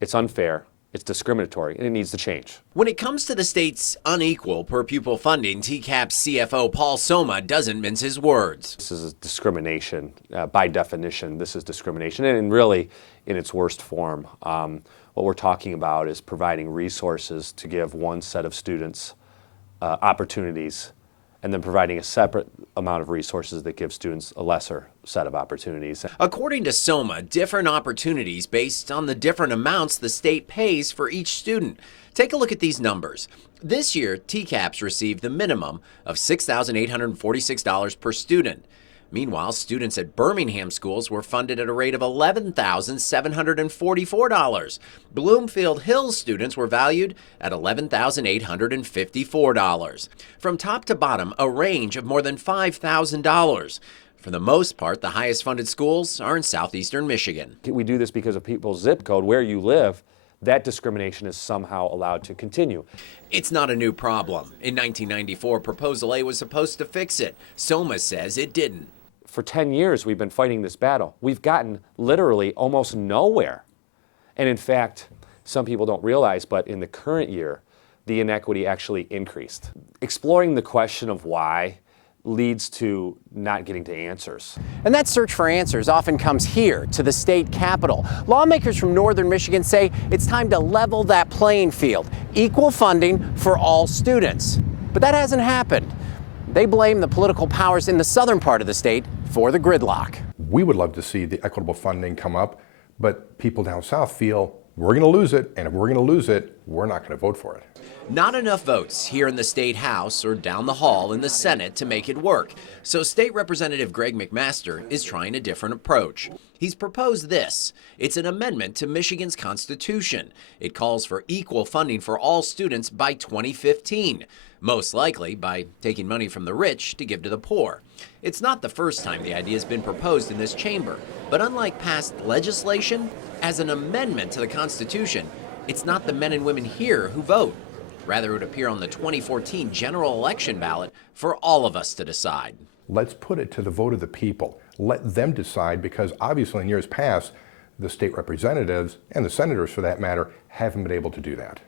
it's unfair, it's discriminatory, and it needs to change. When it comes to the state's unequal per pupil funding, TCAP's CFO Paul Soma doesn't mince his words. This is discrimination. By definition, this is discrimination, and really in its worst form. What we're talking about is providing resources to give one set of students opportunities, and then providing a separate amount of resources that give students a lesser set of opportunities. According to Soma, different opportunities based on the different amounts the state pays for each student. Take a look at these numbers. This year, TCAPS received the minimum of $6,846 per student. Meanwhile, students at Birmingham schools were funded at a rate of $11,744. Bloomfield Hills students were valued at $11,854. From top to bottom, a range of more than $5,000. For the most part, the highest funded schools are in southeastern Michigan. We do this because of people's zip code, where you live. That discrimination is somehow allowed to continue. It's not a new problem. In 1994, Proposal A was supposed to fix it. Soma says it didn't. For 10 years, we've been fighting this battle. We've gotten literally almost nowhere. And in fact, some people don't realize, but in the current year, the inequity actually increased. Exploring the question of why leads to not getting to answers. And that search for answers often comes here to the state capitol. Lawmakers from northern Michigan say it's time to level that playing field, equal funding for all students. But that hasn't happened. They blame the political powers in the southern part of the state for the gridlock. We would love to see the equitable funding come up, but people down south feel we're going to lose it, and if we're going to lose it, we're not going to vote for it. Not enough votes here in the State House or down the hall in the Senate to make it work. So State Representative Greg McMaster is trying a different approach. He's proposed this. It's an amendment to Michigan's Constitution. It calls for equal funding for all students by 2015, most likely by taking money from the rich to give to the poor. It's not the first time the idea has been proposed in this chamber, but unlike past legislation, as an amendment to the Constitution, it's not the men and women here who vote. Rather, it would appear on the 2014 general election ballot for all of us to decide. Let's put it to the vote of the people. Let them decide, because obviously in years past, the state representatives and the senators for that matter haven't been able to do that.